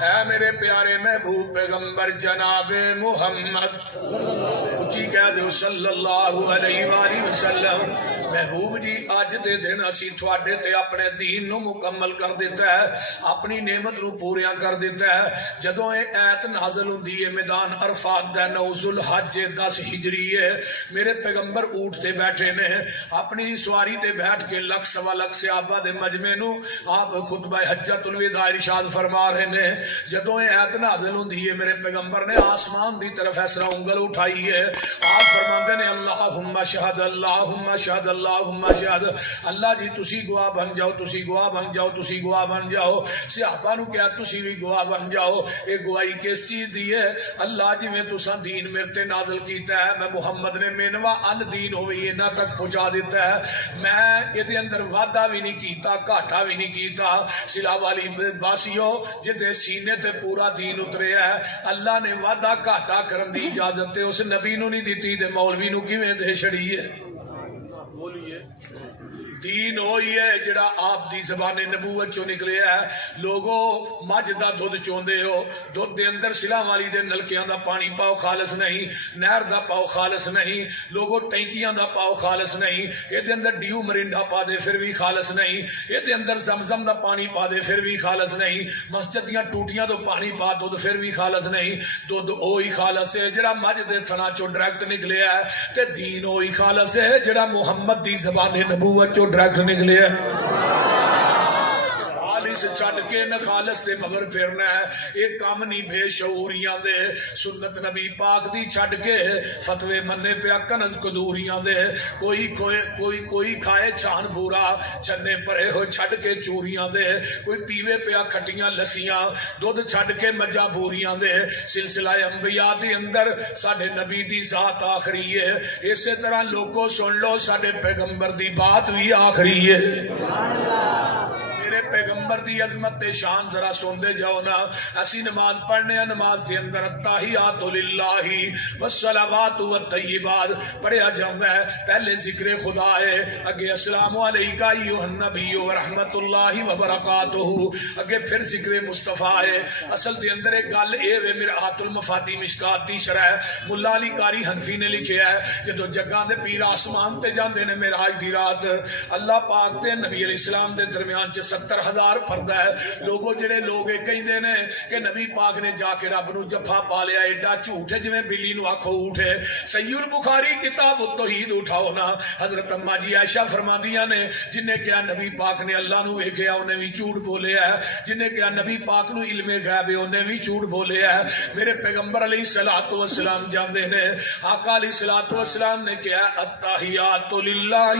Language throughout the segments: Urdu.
اے میرے پیارے محبوب پیغمبر جناب محمد اچھی کہہ دو صلی اللہ علیہ وآلہ وسلم محبوب جی اج دے دن اسی تھوڑے تے اپنے دین نو مکمل کر دیتا ہے اپنی نعمت نو پوریاں کر دیتا ہے جدوں اے ایت نازل ہوندی ہے میدان عرفات دا 9 ذوالحج 10 ہجری ہے میرے پیغمبر اونٹ تے بیٹھے نے اپنی سواری تے بیٹھ کے لکھ سوا لکھ صحابہ دے مجمع نو آپ خطبہ حجۃ الوداع ارشاد فرما رہے نے جدوں اے ایت نازل ہوندی ہے میرے پیغمبر نے آسمان دی طرف اس طرح انگل اٹھائی ہے آپ فرماندے نے اللہم شہد اللہم شہد اللہم شہد اللہ جی تسی گواہ بن جاؤ تسی گواہ بن جاؤ تسی گواہ بن جاؤ صحابہ نو کہا تسی بھی گواہ بن جاؤ اے گواہی کس چیز دی ہے اللہ جی میں تساں دین میرے تے نازل کیتا ہے میں محمد نے مینوا ان دین ہوئی انہاں تک پہنچا دیتا ہے میں ادے اندر وعدہ بھی نہیں کیتا گھاٹا بھی نہیں کیتا سلا والی باسیو جتے سینے تے پورا دین اترے ہے اللہ نے وعدہ گھاٹا کرن دی اجازت تے اس نبی نو نہیں دیتی تے مولوی نو کیویں دے چھڑی ہے بولیے دین ہوئی ہے جڑا آپ دی زبان نبوت چو نکلے ہے لوگو مجھ دا دودھ چوندے ہو دودھ دے اندر سلا والی دے نلکیاں دا پانی پاؤ خالص نہیں نہر دا پاؤ خالص نہیں لوگو ٹینکیاں دا پاؤ خالص نہیں یہ دے اندر ڈیو مرنڈا پا دے پھر بھی خالص نہیں یہ دے اندر زمزم دا پانی پا دے پھر بھی خالص نہیں مسجد دیاں ٹوٹیاں تو پانی پا دودھ پھر بھی خالص نہیں دودھ اوہی خالص ہے جڑا مجھ دے تھنا چو ڈائریکٹ نکلے ہے تے دین اوہی خالص ہے جڑا محمد دی زبان نبوت چو ڈائریکٹ نکلے ہے خالص چھڑ کے نہ خالص دے مگر پھرنا ہے ایک کام نہیں بے شعوریاں دے سنت نبی پاک دی چھڑ کے فتوے مننے پہ کنز قدوریاں دے کوئی کھائے چھان بورا چھنے پرے ہو چھڑ کے چوریاں دے کوئی پیوے پہ کھٹیاں لسیاں دودھ چھڑ کے مجا بوریاں دے سلسلہ انبیاء دی اندر ساڑھے نبی دی ذات آخری ہے اسی طرح لوگوں سن لو ساڑھے پیغمبر دی بات بھی آخری ہے میرے پیغمبر دی عظمت شان ذرا سوندے جاؤ نا اسی نماز پڑھنے ہیں نماز دے اندر التحیات للہ والصلوات والطیبات پڑھیا جاندہ ہے پہلے ذکر خدا ہے اگے السلام علیکہ ایوہ النبی ورحمت اللہ وبرکاتہ اگے پھر ذکر مصطفیٰ ہے اصل دے اندر ایک گل اے وے مرآت المفاتی مشکات دی شرح ملا علی قاری حنفی نے لکھے ہے جدو جگہ دے پیر آسمان تے جاندے نے معراج دی رات اللہ پاک تے نبی علیہ السلام دے درمیان 70,000 فرد ہے لوگوں جڑے لوگ کہیں دے نے کہ نبی پاک نے جا کے رب نو جفا پا لیا ایڈا جھوٹ ہے جویں بلی نو آنکھوں اٹھے صحیح البخاری کتاب التوحید اٹھاؤ نا حضرت اما جی عائشہ فرماندیاں نے جن نے کہا نبی پاک نے اللہ نو ویکھیا انہیں بھی جھوٹ بولے ہے جن نے کہا نبی پاک نو علم غیب انہیں بھی جھوٹ بولے ہے میرے پیغمبر علیہ الصلوۃ والسلام جاندے نے آقا علیہ الصلوۃ والسلام نے کہا التحیات للہ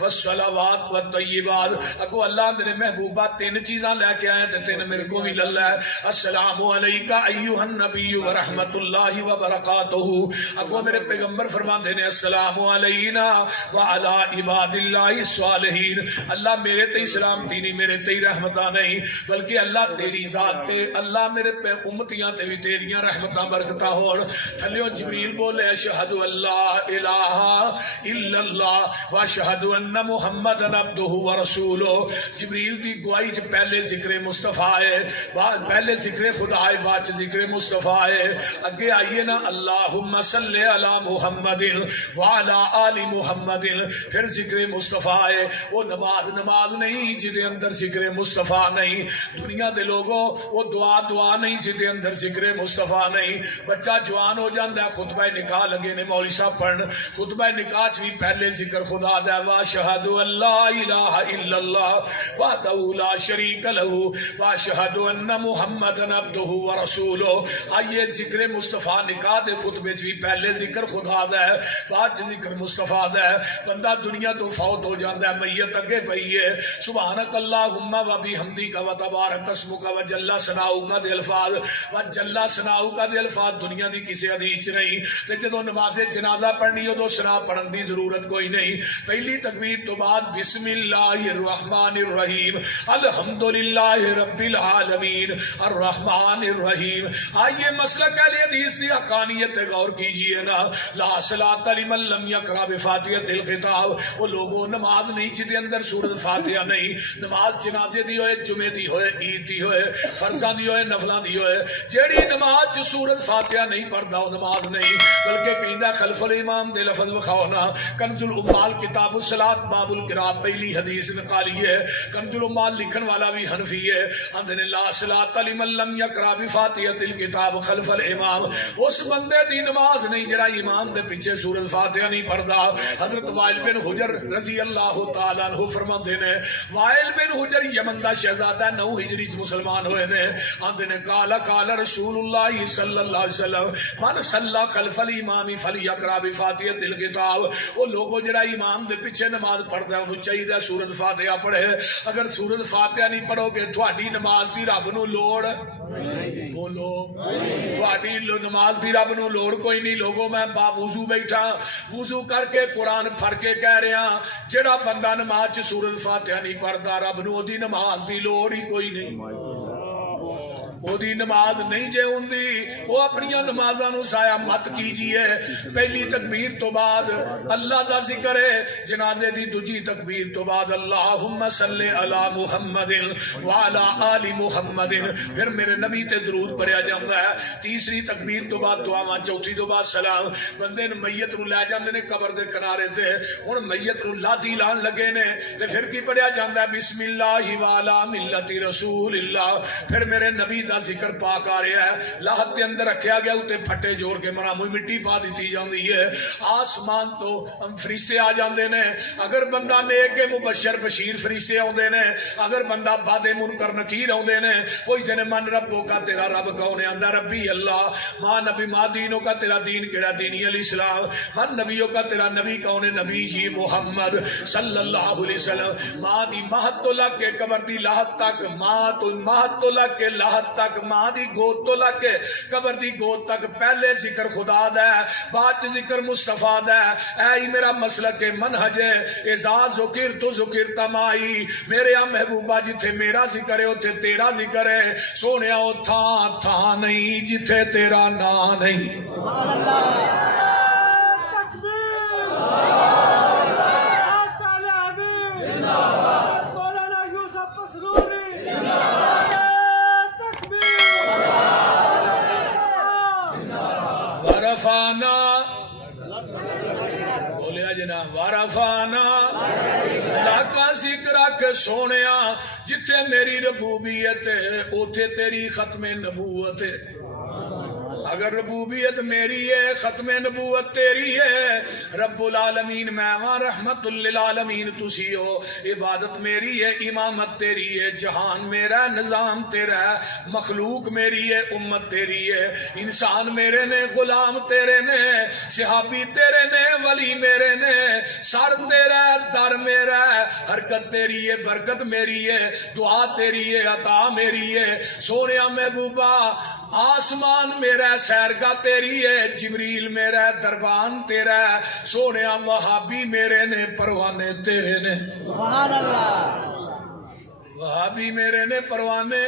والصلوات والطیبات اگو اللہ میرے محبوبہ تین چیزاں لے کے آئے تین میرے کو بھی للہ ہے السلام علیکہ ایوہ النبی ورحمت اللہ وبرکاتہ اگو میرے پیغمبر فرماندے نے السلام علینا وعلا عباد اللہ الصالحین اللہ میرے تے سلام دینی میرے تے رحمتہ نہیں بلکہ اللہ تیری ذات تے اللہ میرے پہ امتیاں تے بھی تیریاں رحمتہ برکتہ ہون تھلیو جبریل بولے اشہد اللہ الہ الا اللہ واشہد ان محمد عبدہ ورسولہ جبریل دی گواہی چ پہلے ذکر مصطفیٰ ہے بعد پہلے ذکر خدا ہے بعد ذکر مصطفیٰ ہے اگے آئیے نا اللہم صلی علی محمد وعلی آل محمد پھر ذکر مصطفیٰ ہے وہ نماز نہیں جدے اندر ذکر مصطفیٰ نہیں دنیا دے لوگوں وہ دعا نہیں جدے اندر ذکر مصطفیٰ نہیں بچہ جوان ہو جاندہ ہے خطبہ نکاح لگے نے مولوی صاحب پڑھن خطبہ نکاح چ بھی پہلے ذکر خدا دے واشہد اللہ الہ الا اللہ وحدہ لا شریک لہ واشہد ان محمد عبدہ ورسولہ آئیے ذکر مصطفیٰ نکاح دے خطبے چ بھی پہلے ذکر خدا دے بعد ذکر مصطفیٰ دے بندہ دنیا تو فوت ہو جاندہ ہے میت اگے پئی ہے سبحانک اللہم و بحمدک و تبارک اسمک و جل ثناؤک دے الفاظ و جل ثناؤک دے الفاظ دنیا دی کسی حدیث نہیں تے جدوں نماز جنازہ پڑھنی ہو تو ثنا پڑھن دی ضرورت کوئی نہیں پہلی تکبیر تو بعد بسم اللہ الرحمن الرحیم الحمدللہ رب العالمین الرحمن الرحیم. آئیے مسلک اہل حدیث کی حقانیت غور کیجئے نا. لا صلاۃ لمن لم یقرأ بفاتحۃ الکتاب. وہ لوگوں نماز نہیں جدے اندر سورۃ فاتحہ نہیں. نماز جنازے دی ہوئے، جمعے دی ہوئے، عید دی ہوئے، فرضاں دی ہوئے، نفلاں دی ہوئے، جیڑی نماز چ سورۃ فاتحہ نہیں پڑھدا وہ نماز نہیں. بلکہ کہندا خلف الامام دے لفظ وکھاؤ نا. کنز الامال کتاب الصلاۃ باب القراءۃ پہلی حدیث نکالی ہے. کنز الامال لکھن والا بھی حنفی ہے. اندر لا صلاۃ لمن لم یقرأ بفاتحۃ الکتاب خلف الامام. اس بندے دی نماز نہیں جڑا امام دے پیچھے سورۃ فاتحہ نہیں پڑھدا. حضرت وائل بن حجر رضی اللہ تعالی عنہ فرماتے نے، وائل بن حجر یمن دا شہزادہ 9 ہجری چ مسلمان ہوئے نے. آندے نے قال قال رسول اللہ صلی اللہ علیہ وسلم من صلی خلف الامام فلیقرأ بفاتحۃ الکتاب. وہ لوگوں جڑا امام دے پیچھے نماز پڑھدا ہے انہوں چاہیے سورۃ فاتحہ پڑھے. اگر سورۃ فاتحہ نہیں پڑھو گے تہاڈی نماز دی رب نو لوڑ بولو تہاڈی نماز دی رب نو لوڑ کوئی نہیں. لوگوں میں با وضو بیٹھا، وضو کر کے قرآن پڑھ کے کہہ رہا جڑا بندہ نماز چ سورۃ فاتحہ نہیں پڑھدا رب نو دی نماز دی لوڑ ہی کوئی نہیں. وہ دی نماز نہیں جے ہوندی. وہ اپنی نمازاں نو ضائع مت کیجیے. پہلی تکبیر تو بعد اللہ دا ذکر ہے. جنازے دی دوجی تکبیر تو بعد اللہم صلی علی محمد وعلی آل محمد، پھر میرے نبی تے درود پڑھیا جاندا ہے. تیسری تکبیر تو بعد دعاواں، چوتھی تو بعد سلام. بندے نو میت نو لے جاندے نے قبر دے کنارے تے. ہن میت نو لادی لان لگے نے تے پھر کی پڑھیا جاندا ہے بسم اللہ وعلی ملت رسول اللہ. پھر میرے نبی دا ذکر پاک آ رہا ہے. لاہت کے اندر رکھیا گیا اتے پھٹے جوڑ کے مراموئی مٹی پا دیتی جاندی ہے. آسمان تو فرشتے آ جاندے نے. اگر بندہ نیک ہے مبشر بشیر فرشتے آندے نے. اگر بندہ بد منکر نکیر آندے نے. پوچھتے نے من ربو کا تیرا رب کون ہے؟ آندا ربی اللہ. ماں نبی ماں دینوں کا تیرا دین کیڑا؟ دینی الاسلام. من نبیوں کا تیرا نبی کون ہے؟ نبی جی محمد صلی اللہ علیہ وسلم. ماں دی مہت تو لگ کے قبر دی لاہت تک، ماں تو مہت تو لگ کے لاہت تک، ماں دی گود تو لگ کے قبر دی گود تک پہلے ذکر خدا دا ہے، بعد ذکر مصطفیٰ دا ہے. اے میرا مسلک منہج ہے. اذا ذکر تو ذکر تمائی. میرے محبوبہ جتھے میرا ذکر ہے اتھے تیرا ذکر ہے. سونیا او تھاں تھاں نہیں جتھے تیرا نام نہیں. سبحان اللہ. ورفانا بولیا جناب ورفانا لاکا ذکر کے سونیا جتھے میری ربوبیت ہے اوتھے تیری ختم نبوت ہے. اگر ربوبیت میری ہے ختم نبوت تیری ہے. رب العالمین میں وہاں رحمت للعالمین تسی ہو. عبادت میری ہے، امامت تیری ہے، جہان میرا نظام تیرا ہے، مخلوق میری ہے، امت تیری ہے، انسان میرے نے، غلام تیرے نے، صحابی تیرے نے، ولی میرے نے، سر تیرا ہے، در میرا ہے، حرکت تیری ہے، برکت میری ہے، دعا تیری ہے، عطا میری ہے. سونیا محبوبہ آسمان میرا سیرگاہ تیری ہے، جبریل میرا دربان تیرا ہے. سونیا وہابی میرے نے، پروانے تیرے نے. سبحان اللہ. وہابی میرے نے، پروانے.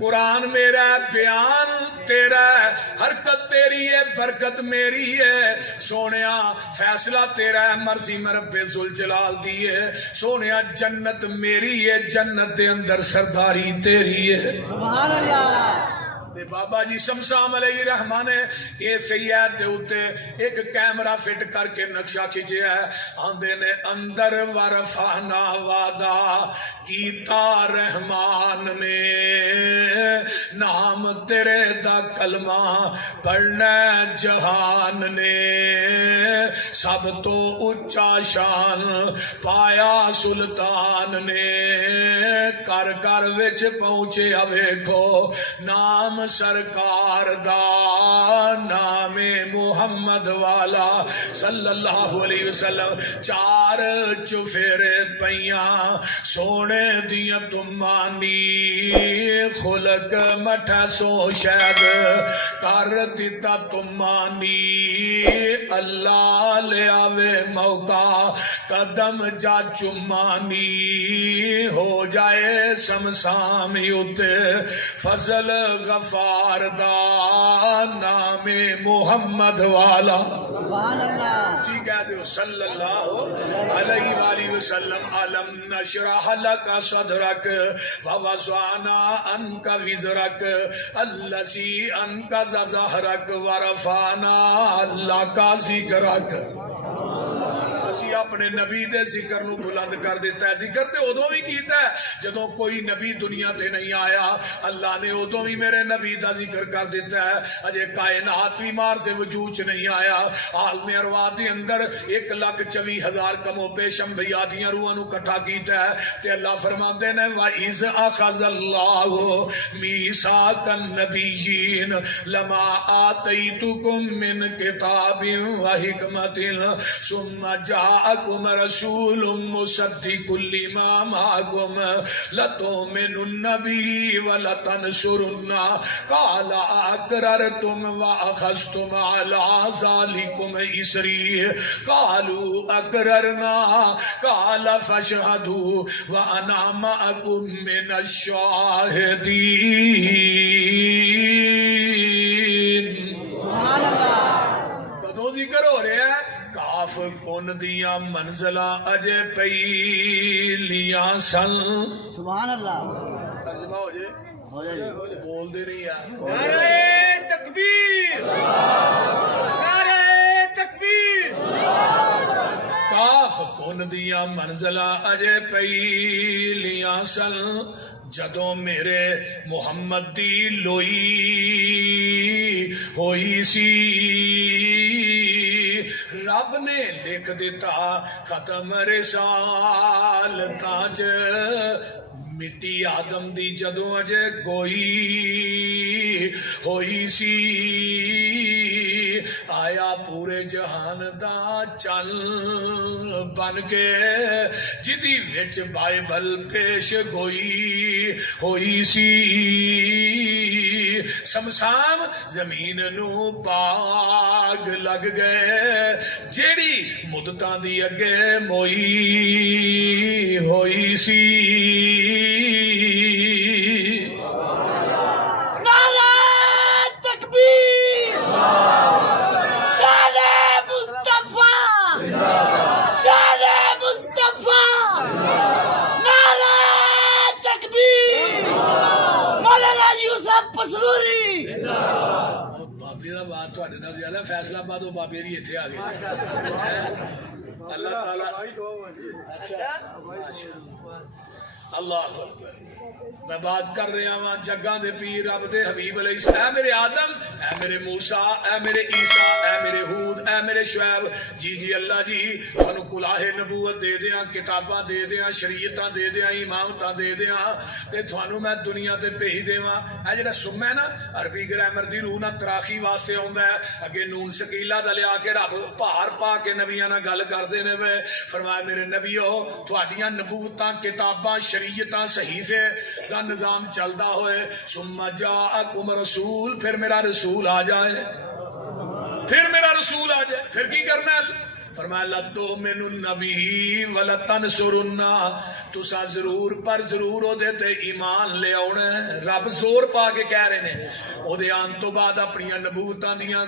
قرآن میرا بیان تیرا ہے، حرکت تیری ہے، برکت میری ہے. سونیا فیصلہ تیرا ہے، مرضی میں رب ذوالجلال دی ہے. سونیا جنت میری ہے، جنت دے اندر سرداری تیری ہے. سبحان اللہ. بابا جی شمشام علیہ رحمان نے یہ سید دے اوتے ایک کیمرہ فٹ کر کے نقشہ کھینچیا ہے. آندے نے اندر ورفانا وعدہ کیتا رحمان نے، نام تیرے دا کلمہ پڑھنا جہان نے، سب تو اچا شان پایا سلطان نے، کر کر وچ پہنچے ویکھو نام سرکار دا نام محمد والا صلی اللہ علیہ وسلم چار چفیرے پیاں سونے دیا تمانی خلق مٹھا سو شاید کر دیتا تمانی اللہ لے آوے موقع قدم جا چمانی ہو جائے سمسامی اتے فضل غفار دا نام محمد والا سبحان اللہ جی کہہ دیو صلی اللہ علیہ وآلہ وسلم علم نشرح لک صدرک ووضعنا عنک وزرک الذی انقض ظہرک ورفعنا لک ذکرک اسی اپنے نبی دے ذکر نو بلند کر دیتا ہے ذکر تے ادوں بھی کیتا ہے جدوں کوئی نبی دنیا تے نہیں آیا اللہ نے ادوں بھی میرے نبی دا ذکر کر دیتا ہے اجے کائنات بھی مار سے وجود چ نہیں آیا عالم ارواح دے اندر 1,24,000 کم و بیش انبیاء دیاں روحاں نو اکٹھا کیتا ہے تے اللہ فرماندے نے وَإِذْ أَخَذَ اللَّهُ مِيثَاقَ النَّبِيِّينَ لَمَا آتَيْتُكُم مِّن كِتَابٍ وَحِكْمَةٍ ثُمَّ جاءكم رسول مصدق لما معكم لتؤمنن به ولتنصرن قال أقررتم وأخذتم على ذلكم إصري قالوا أقررنا قال فاشهدوا وأنا معكم من الشاهدين سبحان اللہ کدوں ذکر ہو رہا ہے کاف کن دیاں منزلہ اجے پہلیاں سن سبحان اللہ ترجمہ ہو جائے ہو جائے جی بول دے نہیں یار نعرہ تکبیر نعرہ تکبیر کاف کن دیاں منزلہ اجے پہلیاں سن جدوں میرے محمد دی لوئی ہوئی سی رب نے لکھ دیتا ختم رسالتاں چ مٹی آدم دی جدوں اجے گوئی ہوئی سی آیا پورے جہان دا چل بن کے جدی وچ بائبل پیش گوئی ہوئی سی سمسام زمین نو پاگ لگ گئے جیڑی مدتاں دی اگے موئی ہوئی سی نعرہ تکبیر شان مصطفیٰ شان مصطفیٰ نعرہ تکبیر مولانا یوسف پسروری بابے دا بات تواڈے نال زیادہ فیصلہ آباد او بابے دی ایتھے آ گئے اللہ تعالی اچھا اللہ اکبر میں بات کر رہا ہوں جگاں دے پیر رب دے حبیب علیہ السلام اے میرے آدم اے میرے موسیٰ اے میرے عیسیٰ اے میرے ہود اے میرے شعیب جی جی اللہ جی تھانو کلاہ نبوت دے دیاں کتاباں دے دیاں شریعتاں دے دیاں امامتاں دے دیاں تے تھانو میں دنیا تے بھیج دیواں اے جڑا سمہ ہے نا عربی گرامر دی روح نال تراخی واسطے ہوندا ہے اگے نون سکیلا دا لیا کے رب بھار پا کے نبیاں نال گل کردے نے وے فرمایا میرے نبیو تہاڈیاں نبوتاں کتاباں شریعتاں صحیفے دا نظام چلدا ہوئے ثم جاءکم رسول پھر میرا رسول آ جائے پھر کی کرنا ہے فرمایا لَتُؤْمِنُنَّ بِهِ وَلَتَنْصُرُنَّ تسا ضرور پر ضرور او دے تے ایمان لے آونا رب زور پا کے کہہ رہے نے او دے آن تو بعد اپنی نبوتاں دیاں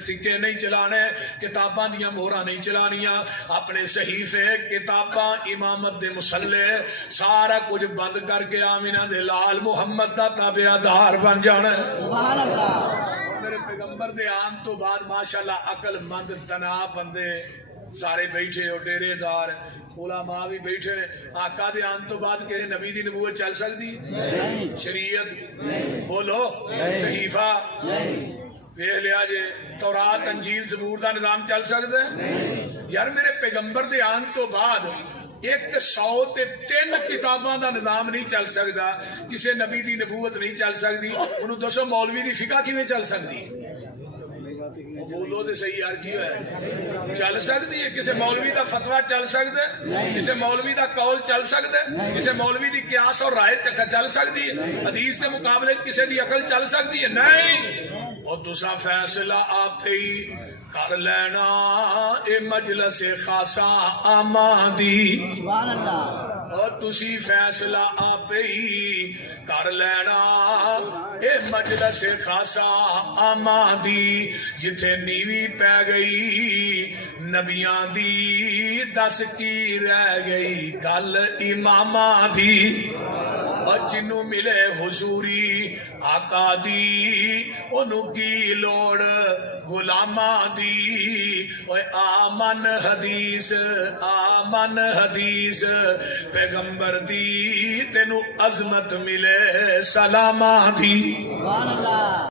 سکے نہیں چلانے کتاباں دیاں مہراں نہیں چلانیاں اپنے صحیفے کتاباں امامت دے مصلے سارا کچھ بند کر کے آمینہ دے لال محمد دا تابعدار بن جانا سبحان اللہ میرے پیغمبر دے آن تو بعد ماشاءاللہ عقل مند تنا بندے سارے بیٹھے اور ڈیرے دار علماء بھی بیٹھے آقا دے آن تو بعد کہ نبی دی نبوت چل سکتی شریعت بولو صحیفہ ویکھ لیا جے تورات انجیل زبور دا نظام چل سکتا ہے یار میرے پیغمبر دے آن تو بعد 103 کتاباں دا نظام نہیں چل سکتا، کسی نبی دی نبوت نہیں چل سکتی، انہوں دسو مولوی دی فقہ کیویں چل سکتی؟ بولو تو صحیح یار، کی ہے چل سکتی ہے؟ کسی مولوی دا فتویٰ چل سکتا ہے؟ کسی مولوی دا قول چل سکتا ہے؟ کسی مولوی دی قیاس اور رائے چل سکتی ہے؟ حدیث کے مقابلے کسی دی عقل چل سکتی ہے؟ نہیں۔ اور تسا فیصلہ آپ ہی کر لینا، اے مجلس خاصا آمادی، سبحان اللہ، اور تسی فیصلہ آپ ہی کر لینا، اے مجلس خاصا آمادی، جتھے نیوی پہ گئی نبیاں دی، دس کی رہ گئی گل اماماں دی، اور جنوں ملے حضوری آقا دی، انہوں کی لوڑ غلاماں دی، اوے آمن حدیث آمن حدیث پیغمبر دی، تینوں عظمت ملے سلاماں دی۔ سبحان اللہ۔